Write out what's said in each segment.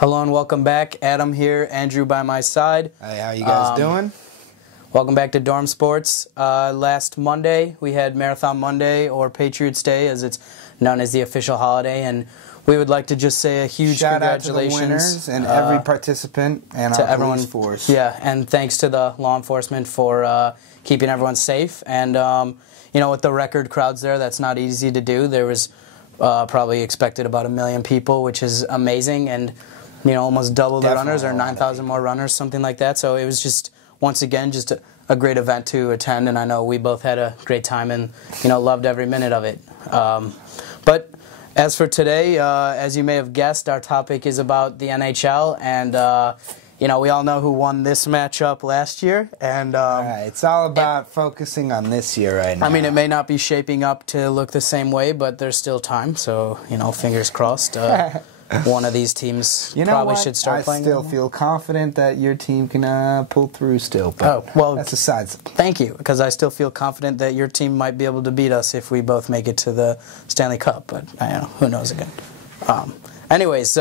Hello and welcome back. Adam here, Andrew by my side. Hey, how you guys doing? Welcome back to DormSports. Last Monday, we had Marathon Monday, or Patriots Day, as it's known as the official holiday, and we would like to just say a huge Shout congratulations out to the winners and every participant and to our everyone, police force. Yeah, and thanks to the law enforcement for keeping everyone safe. And you know, with the record crowds there, that's not easy to do. There was probably expected about 1 million people, which is amazing, and you know, almost double the Definitely runners, or 9,000 more runners, something like that. So it was just, once again, just a great event to attend, and I know we both had a great time and, you know, loved every minute of it. But as for today, as you may have guessed, our topic is about the NHL, and you know, we all know who won this matchup last year, and It's all about focusing on this year right now. I mean, it may not be shaping up to look the same way, but there's still time, so, you know, fingers crossed. One of these teams probably should start playing. I still feel confident that your team can pull through still, but well, that's aside. Thank you, because I still feel confident that your team might be able to beat us if we both make it to the Stanley Cup, but who knows again. Anyways,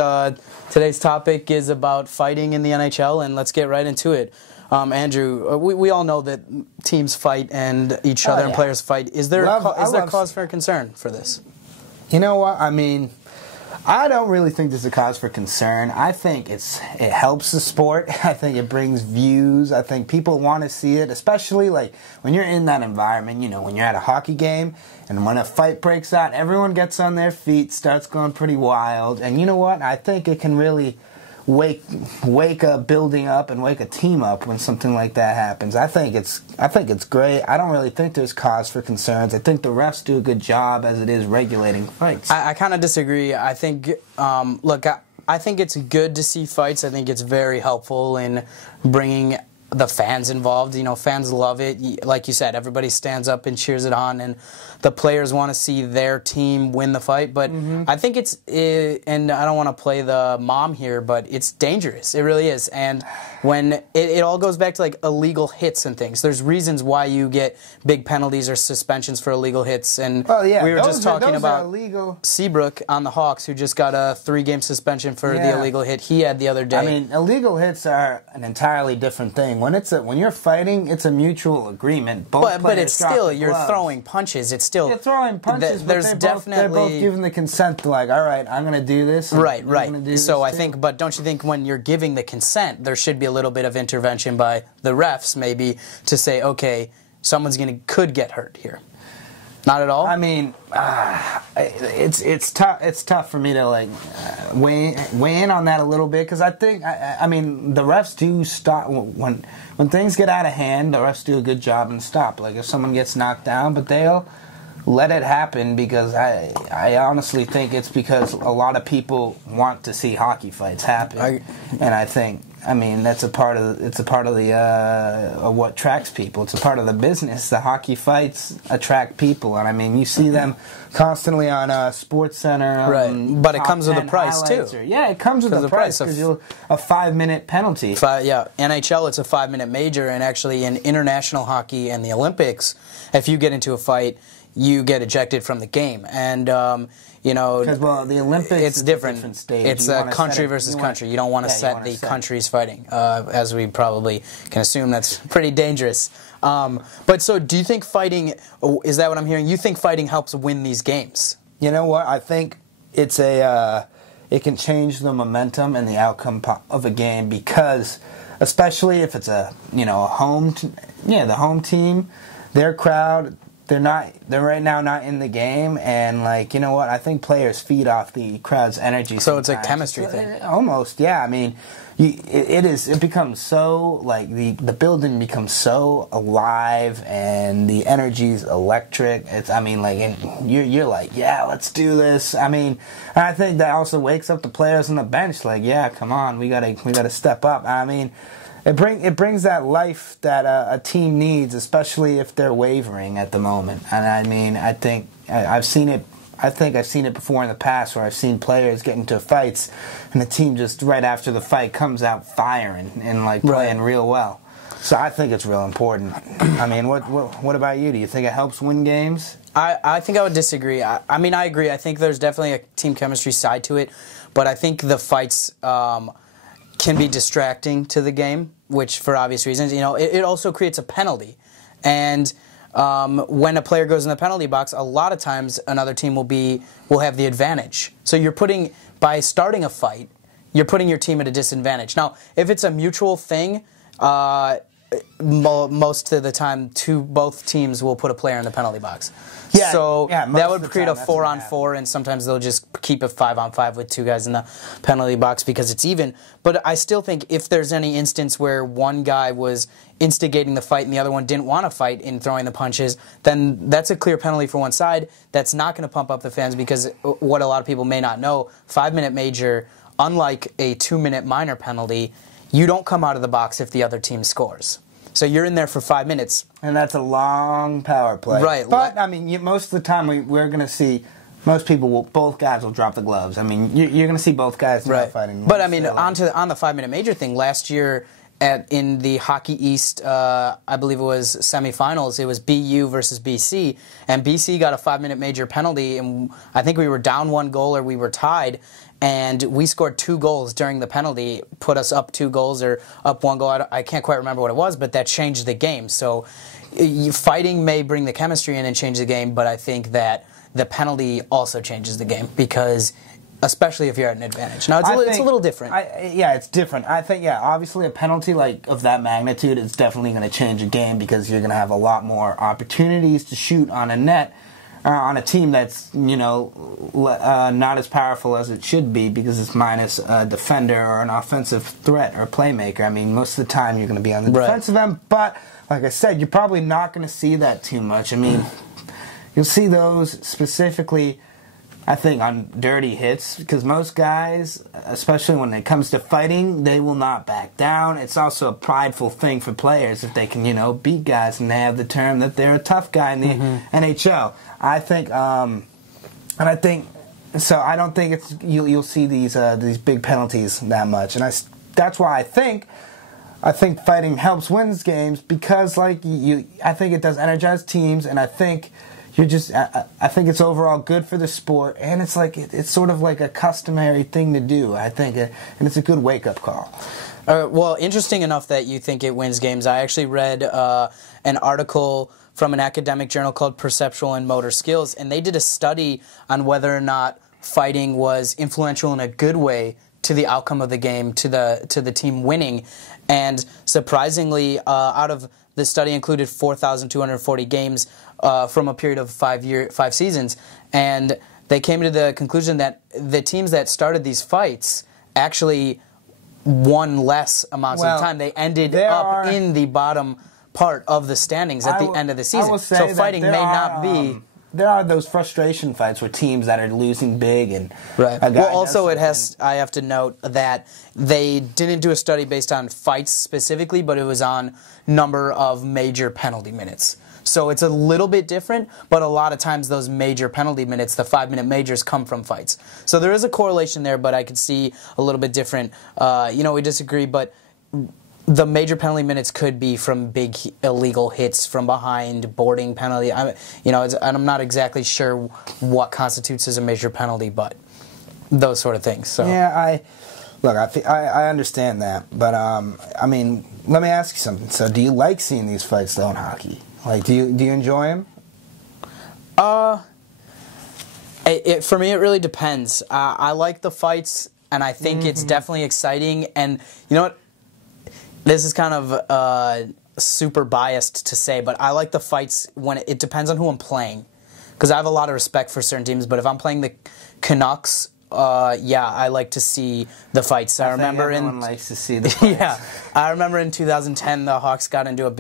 today's topic is about fighting in the NHL, and let's get right into it. Andrew, we all know that teams fight and each other and players fight. Is there cause for concern for this? You know what? I mean, I don't really think there's a cause for concern. I think it helps the sport. I think it brings views. I think people want to see it, especially like when you're in that environment, you know, when you're at a hockey game and when a fight breaks out, everyone gets on their feet, starts going pretty wild. And you know what? I think it can really wake a building up and wake a team up when something like that happens. I think it's great. I don't really think there's cause for concerns. I think the refs do a good job as it is regulating fights. I kind of disagree. I think, look, I think it's good to see fights. I think it's very helpful in bringing the fans involved. You know, fans love it. Like you said, everybody stands up and cheers it on, and the players want to see their team win the fight. But I think and I don't want to play the mom here, but it's dangerous. It really is. And when it all goes back to like illegal hits and things, there's reasons why you get big penalties or suspensions for illegal hits. And we were just talking about Seabrook on the Hawks, who just got a 3-game suspension for the illegal hit he had the other day. I mean, illegal hits are an entirely different thing. When you're fighting, it's a mutual agreement. But it's still, you're throwing punches. It's still, you're throwing punches. They're both giving the consent to, like, all right, I'm going to do this. Right. So I think, but don't you think when you're giving the consent, there should be a little bit of intervention by the refs, maybe, to say, okay, someone's could get hurt here. Not at all. I mean, it's tough. It's tough for me to like weigh in on that a little bit, because I think I mean the refs do stop when things get out of hand. The refs do a good job and stop. Like if someone gets knocked down, but they'll let it happen, because I honestly think it's because a lot of people want to see hockey fights happen, and I think. I mean, it's a part of what attracts people. It's a part of the business. The hockey fights attract people, and I mean, you see them constantly on Sports Center. Right, but it comes with a price too. Yeah, it comes with a price, because a 5-minute penalty. NHL, it's a 5-minute major, and actually in international hockey and the Olympics, if you get into a fight, you get ejected from the game, and. You know, because the Olympics, it's different. Stage. It's a country versus country. You don't want to set the countries fighting, as we probably can assume. That's pretty dangerous. But so, do you think fighting? Is that what I'm hearing? You think fighting helps win these games? You know what? I think it can change the momentum and the outcome of a game, because, especially if it's the home team, their crowd. They're right now not in the game, and like, you know what, I think players feed off the crowd's energy. So it's a chemistry thing. Almost, yeah. I mean, it becomes so, like, the building becomes so alive, and the energy's electric. And you're like, yeah, let's do this. I mean, I think that also wakes up the players on the bench, like, yeah, come on, we gotta step up. I mean, It brings that life that a team needs, especially if they're wavering at the moment. And I mean, I think I've seen it before in the past, where I've seen players get into fights, and the team just right after the fight comes out firing and like playing real well. So I think it's real important. I mean, what about you? Do you think it helps win games? I think I would disagree. I mean, I agree. I think there's definitely a team chemistry side to it. but I think the fights can be distracting to the game, which for obvious reasons. It also creates a penalty, and when a player goes in the penalty box, a lot of times another team will have the advantage. So by starting a fight, you're putting your team at a disadvantage. Now, if it's a mutual thing, most of the time, both teams will put a player in the penalty box. Yeah, so that would create a time, 4-on-4, and sometimes they'll just keep it 5-on-5 with 2 guys in the penalty box because it's even. But I still think if there's any instance where one guy was instigating the fight and the other one didn't want to fight in throwing the punches, then that's a clear penalty for one side. That's not going to pump up the fans because what a lot of people may not know, 5-minute major, unlike a 2-minute minor penalty, you don't come out of the box if the other team scores. So you're in there for 5 minutes. And that's a long power play. Right. But, I mean, most of the time we're going to see, both guys will drop the gloves. I mean, you're going to see both guys fighting. But, I mean, on the 5-minute major thing, last year in the Hockey East, I believe it was semifinals, it was BU versus BC, and BC got a 5-minute major penalty, and I think we were down 1 goal or we were tied, and we scored 2 goals during the penalty, put us up 2 goals or up 1 goal. I can't quite remember what it was, but that changed the game. So fighting may bring the chemistry in and change the game, but I think that the penalty also changes the game because, especially if you're at an advantage. Now, it's a little different. It's different. I think, obviously a penalty of that magnitude is definitely going to change a game because you're going to have a lot more opportunities to shoot on a net. On a team that's, not as powerful as it should be because it's minus a defender or an offensive threat or playmaker. I mean, most of the time you're going to be on the defensive end, but like I said, you're probably not going to see that too much. I mean, you'll see those specifically, I think, on dirty hits because most guys, especially when it comes to fighting, they will not back down. It's also a prideful thing for players if they can, beat guys and they have the term that they're a tough guy in the NHL. I think, so I don't think you'll see these big penalties that much, and that's why I think fighting helps wins games because I think it does energize teams, and I think I think it's overall good for the sport, and it's sort of like a customary thing to do. I think, and it's a good wake up call. Well, interesting enough that you think it wins games. I actually read an article from an academic journal called Perceptual and Motor Skills, and they did a study on whether or not fighting was influential in a good way to the outcome of the game, to the team winning. And surprisingly, out of the study included 4,240 games from a period of 5 seasons, and they came to the conclusion that the teams that started these fights actually won less amounts of time. They ended up in the bottom part of the standings at the end of the season. So fighting may not be. There are those frustration fights where teams that are losing big and Well, also I have to note that they didn't do a study based on fights specifically, but it was on number of major penalty minutes. So it's a little bit different, but a lot of times those major penalty minutes, the 5-minute majors, come from fights. So there is a correlation there, but I could see a little bit different. We disagree, but the major penalty minutes could be from big illegal hits from behind, boarding penalty. I'm not exactly sure what constitutes as a major penalty, but those sort of things. So yeah, I understand that, but let me ask you something. So, do you like seeing these fights though in hockey? Do you enjoy them? For me, it really depends. I like the fights, and I think it's definitely exciting. And you know what? This is kind of super biased to say, but I like the fights when it depends on who I'm playing. Because I have a lot of respect for certain teams, but if I'm playing the Canucks, I like to see the fights. I remember everyone likes to see the fights. I remember in 2010 the Hawks got into a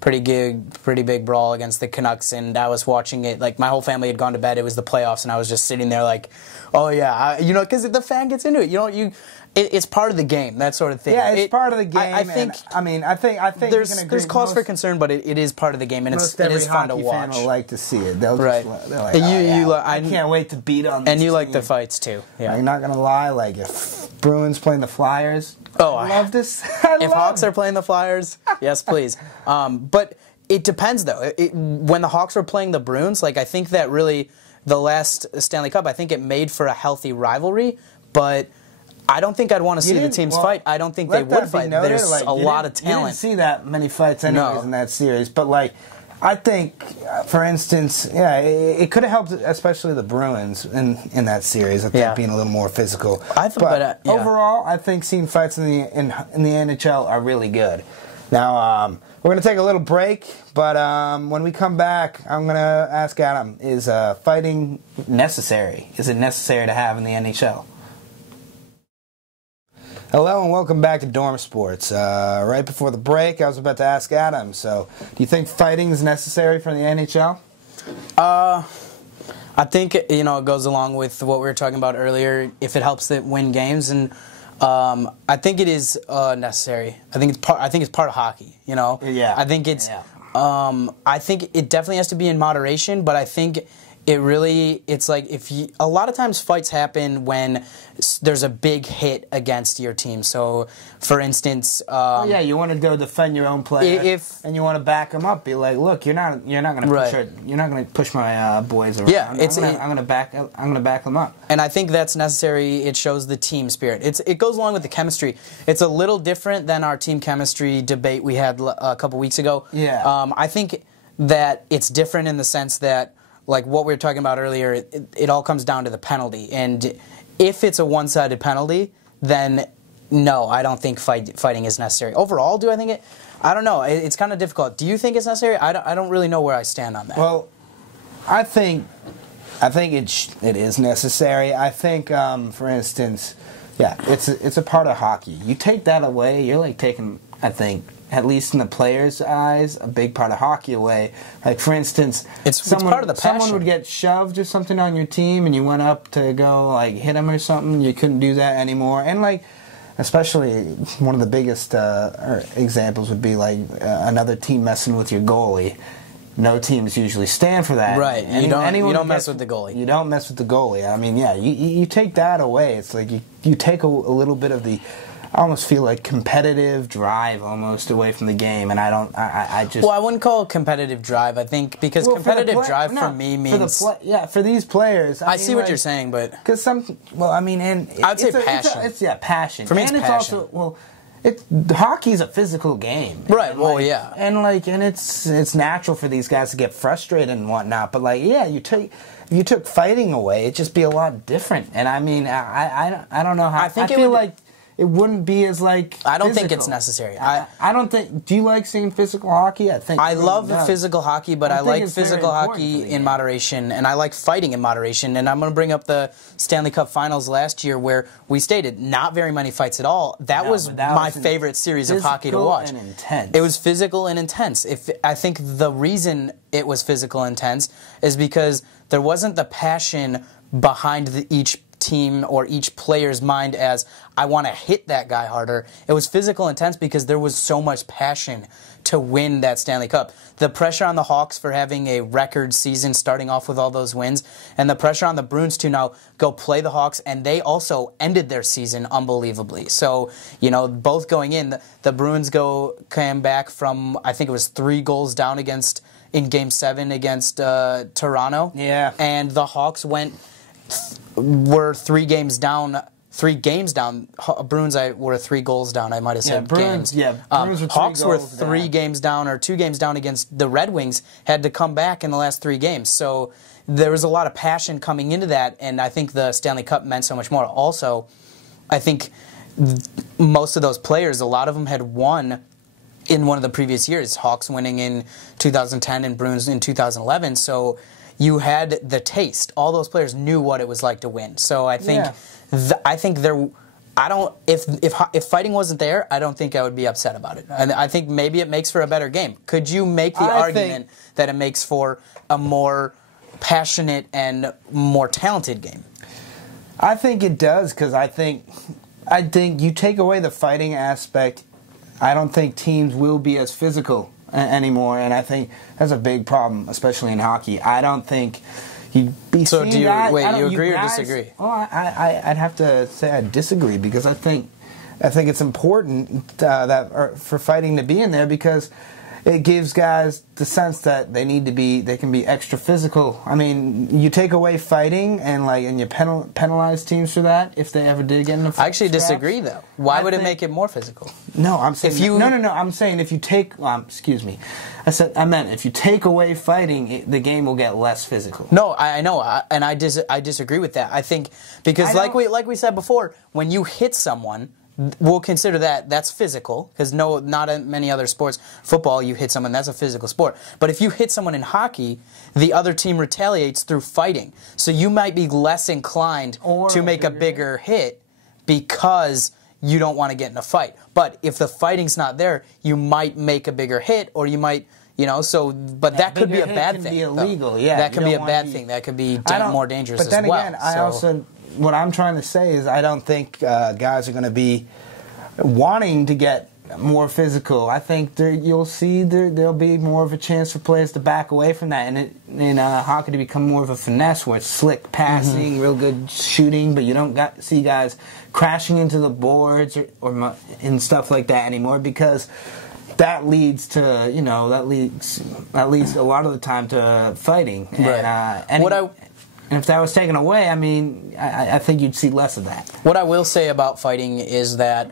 pretty big brawl against the Canucks, and I was watching it. Like, my whole family had gone to bed. It was the playoffs, and I was just sitting there like, oh yeah, because the fan gets into it. It's part of the game, that sort of thing. Yeah, it's part of the game. I think. I think there's cause for concern, but it is part of the game, and it is fun to watch. Most every hockey fan will like to see it. They're like, I can't wait to beat on this And you team. Like the fights too. Yeah. I'm not gonna lie. If Bruins playing the Flyers, I love this. If Hawks are playing the Flyers, yes, please. But it depends though. When the Hawks were playing the Bruins, I think that really the last Stanley Cup, I think it made for a healthy rivalry, but I don't think I'd want to see the teams fight. I don't think they would fight. There's a lot of talent. You didn't see that many fights anyways in that series. But, like, I think, for instance, it could have helped, especially the Bruins in that series, I think, being a little more physical. But overall, I think seeing fights in the NHL are really good. Now, we're going to take a little break, but when we come back, I'm going to ask Adam, is fighting necessary? Is it necessary to have in the NHL? Hello and welcome back to DormSports. Right before the break, I was about to ask Adam, so do you think fighting is necessary for the NHL? I think, it goes along with what we were talking about earlier, if it helps it win games, and I think it is necessary. I think it's part of hockey, Yeah. I think it's I think it definitely has to be in moderation, but I think it's like a lot of times fights happen when there's a big hit against your team. So, for instance, you want to go defend your own player, and you want to back them up. Be like, look, you're not going to push my boys around. Yeah, I'm going to back them up. And I think that's necessary. It shows the team spirit. It goes along with the chemistry. It's a little different than our team chemistry debate we had a couple weeks ago. Yeah. I think that it's different in the sense that, like what we were talking about earlier, it all comes down to the penalty. And if it's a one-sided penalty, then no, I don't think fighting is necessary. Overall, do I think it? I don't know. It's kind of difficult. Do you think it's necessary? I don't really know where I stand on that. Well, I think it is necessary. I think, for instance, it's a part of hockey. You take that away, you're like taking, I think, at least in the players' eyes, a big part of hockey away. Like, for instance, it's part of the passion. Someone would get shoved or something on your team, and you went up to go, like, hit him or something. You couldn't do that anymore. And, like, especially one of the biggest examples would be, like, another team messing with your goalie. No teams usually stand for that. Right. You don't mess with the goalie. You don't mess with the goalie. I mean, you take that away. It's like you take a little bit of the... I almost feel like competitive drive almost away from the game, and I just... Well, I wouldn't call it competitive drive, I think, because competitive drive for me means... For these players... I see what you're saying, but... Because I'd say passion. It's passion. For me, it's passion. Hockey's a physical game. Right, And it's natural for these guys to get frustrated and whatnot, but if you took fighting away, it'd just be a lot different. And I mean, I don't know how... I feel like it wouldn't be as like. I don't think it's necessary. I don't think. Do you like seeing physical hockey? I love physical hockey, but I like physical hockey in moderation, and I like fighting in moderation. And I'm going to bring up the Stanley Cup Finals last year, where we stated not very many fights at all. That was my favorite series of hockey to watch. And intense. It was physical and intense. I think the reason it was physical and intense is because there wasn't the passion behind each team or each player's mind as I want to hit that guy harder. It was physical intense because there was so much passion to win that Stanley Cup. The pressure on the Hawks for having a record season starting off with all those wins, and the pressure on the Bruins to now go play the Hawks, and they also ended their season unbelievably. So, both going in, the Bruins came back from, I think it was 3 goals down in Game 7 against Toronto. Yeah. And the Hawks were 3 games down. 3 games down. Bruins were 3 goals down. I might have said Bruins, games. Yeah, Bruins were 3 Hawks were goals 3 down. games down or 2 games down against the Red Wings. Had to come back in the last 3 games. So there was a lot of passion coming into that, and I think the Stanley Cup meant so much more. Also, I think most of those players, a lot of them had won in one of the previous years. Hawks winning in 2010 and Bruins in 2011. So you had the taste. All those players knew what it was like to win. So I think, if fighting wasn't there, I don't think I would be upset about it. And I think maybe it makes for a better game. Could you make the argument that it makes for a more passionate and more talented game? I think it does, because I think you take away the fighting aspect, I don't think teams will be as physical anymore, and I think that's a big problem, especially in hockey. I don't think you'd be so seeing do you guys, you agree or disagree? Oh, I'd have to say I disagree, because I think it's important for fighting to be in there, because it gives guys the sense that they can be extra physical. I mean, you take away fighting and you penalize teams for that if they ever did get in a fight. I actually disagree, though. Why would it make it more physical? No, I'm saying no. I'm saying if you take, excuse me, I meant if you take away fighting, the game will get less physical. No, I know, and I disagree with that. I think because like we said before, when you hit someone, we'll consider that's physical, because not in many other sports. Football, you hit someone, that's a physical sport. But if you hit someone in hockey, the other team retaliates through fighting. So you might be less inclined to make a bigger hit because you don't want to get in a fight. But if the fighting's not there, you might make a bigger hit, or you might, but that could be a bad thing. That could be illegal, yeah. That could be a bad thing. That could be more dangerous as well. But then again, what I'm trying to say is I don't think guys are going to be wanting to get more physical. I think you'll see there'll be more of a chance for players to back away from that, and in hockey to become more of a finesse where it's slick passing, real good shooting, but you don't see guys crashing into the boards or and stuff like that anymore, because that leads to that leads a lot of the time to fighting. Right. And if that was taken away, I mean, I think you'd see less of that. What I will say about fighting is that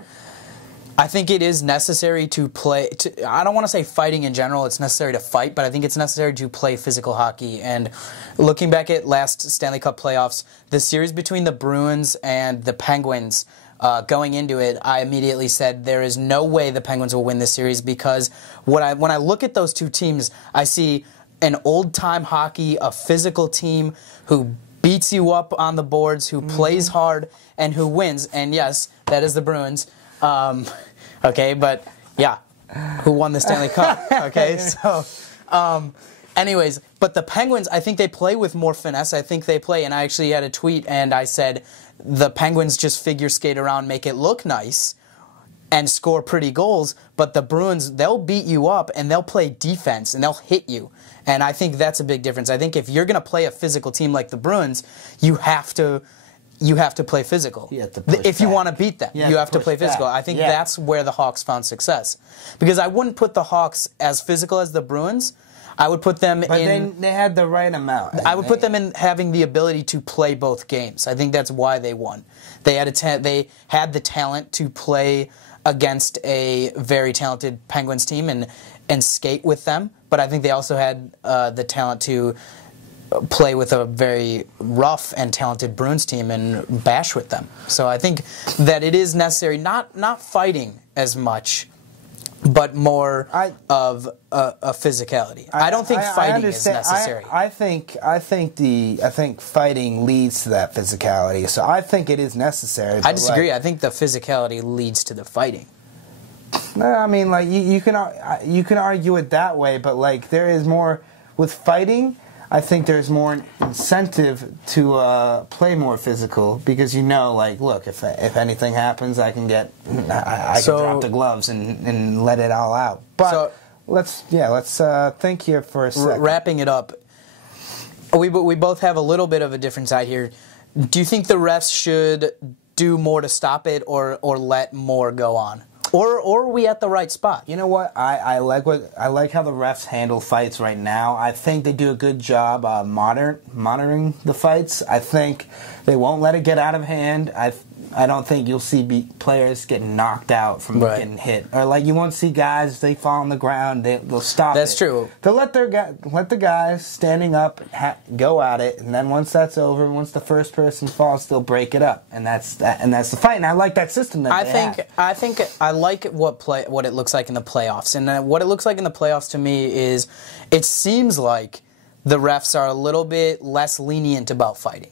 I think it is necessary to play. I don't want to say fighting in general. It's necessary to fight, but I think it's necessary to play physical hockey. And looking back at last Stanley Cup playoffs, the series between the Bruins and the Penguins, going into it, I immediately said there is no way the Penguins will win this series, because when I look at those two teams, I see an old-time hockey, a physical team who beats you up on the boards, who plays hard, and who wins. And yes, that is the Bruins. Okay, but yeah, who won the Stanley Cup? Okay, so anyways, but the Penguins, I think they play with more finesse. I think they play, and I actually had a tweet, and I said the Penguins just figure skate around, make it look nice, and score pretty goals, but the Bruins, they'll beat you up, and they'll play defense, and they'll hit you. And I think that's a big difference. I think if you're going to play a physical team like the Bruins, you have to play physical. If you want to beat them, you have to play physical. I think that's where the Hawks found success. Because I wouldn't put the Hawks as physical as the Bruins. I would put them in... But they had the right amount. I would put them in having the ability to play both games. I think that's why they won. They had the talent to play against a very talented Penguins team and skate with them. But I think they also had the talent to play with a very rough and talented Bruins team and bash with them. So I think that it is necessary, not fighting as much, but more of a physicality. I don't think fighting is necessary. I think fighting leads to that physicality. So I think it is necessary. I disagree. I think the physicality leads to the fighting. I mean, you can argue it that way, but there is more with fighting. I think there's more incentive to play more physical, because look, if anything happens, I can can drop the gloves and let it all out. But let's think here for a second. Wrapping it up, we both have a little bit of a different side here. Do you think the refs should do more to stop it, or let more go on? Or are we at the right spot? You know what? I like how the refs handle fights right now. I think they do a good job monitoring the fights. I think they won't let it get out of hand. I don't think you'll see players getting knocked out from getting hit, or you won't see guys, they fall on the ground, they'll stop. That's true. They'll let the guys standing up go at it, and then once that's over, once the first person falls, they'll break it up, and that's the fight. And I like that system that they have. I think I like what it looks like in the playoffs, and what it looks like in the playoffs to me is it seems like the refs are a little bit less lenient about fighting,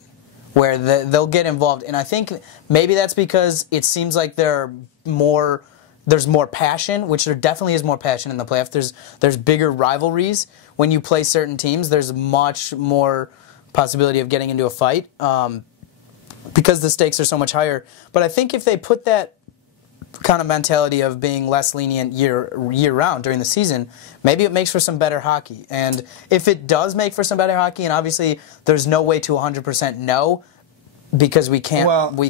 where they'll get involved. And I think maybe that's because it seems like there's more passion, which there definitely is more passion in the playoffs. There's bigger rivalries. When you play certain teams, there's much more possibility of getting into a fight because the stakes are so much higher. But I think if they put that kind of mentality of being less lenient year-round during the season, maybe it makes for some better hockey. And if it does make for some better hockey, and obviously there's no way to 100% know, because we can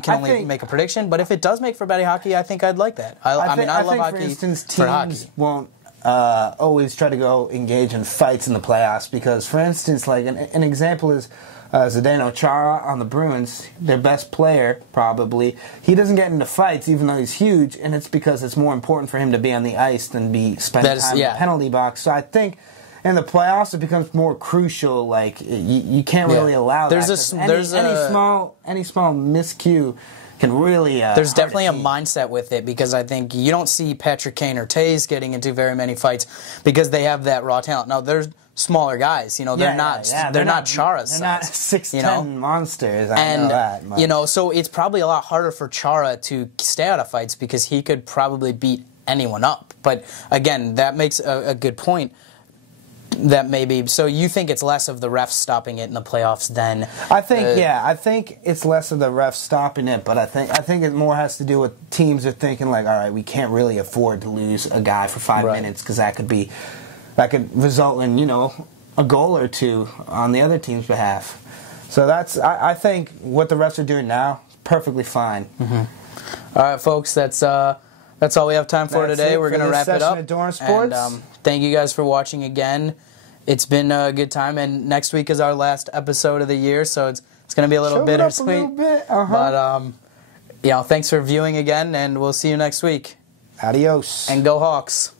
only make a prediction, but if it does make for better hockey, I think I'd like that. I love hockey for instance, for hockey. Teams won't always try to go engage in fights in the playoffs because, for instance, like an example is Zdeno Chara on the Bruins, their best player probably. He doesn't get into fights even though he's huge, and it's because it's more important for him to be on the ice than be spending time in the penalty box. So I think in the playoffs it becomes more crucial. Like you can't really allow that. Any small miscue can really there's definitely a mindset with it because I think you don't see Patrick Kane or Taves getting into very many fights because they have that raw talent. Now there's smaller guys, they're not Chara's size. They're not 6'10" monsters. I know that much. So it's probably a lot harder for Chara to stay out of fights because he could probably beat anyone up. But again, that makes a good point. That maybe so you think it's less of the refs stopping it in the playoffs than I think it's less of the refs stopping it, but I think it more has to do with teams are thinking like, all right, we can't really afford to lose a guy for 5 minutes because that could result in a goal or two on the other team's behalf. So I think what the refs are doing now perfectly fine. All right, folks, that's all we have time for today. We're going to wrap it up. At DormSports. And thank you guys for watching again. It's been a good time, and next week is our last episode of the year, so it's going to be a little bittersweet. But thanks for viewing again, and we'll see you next week. Adios. And go Hawks.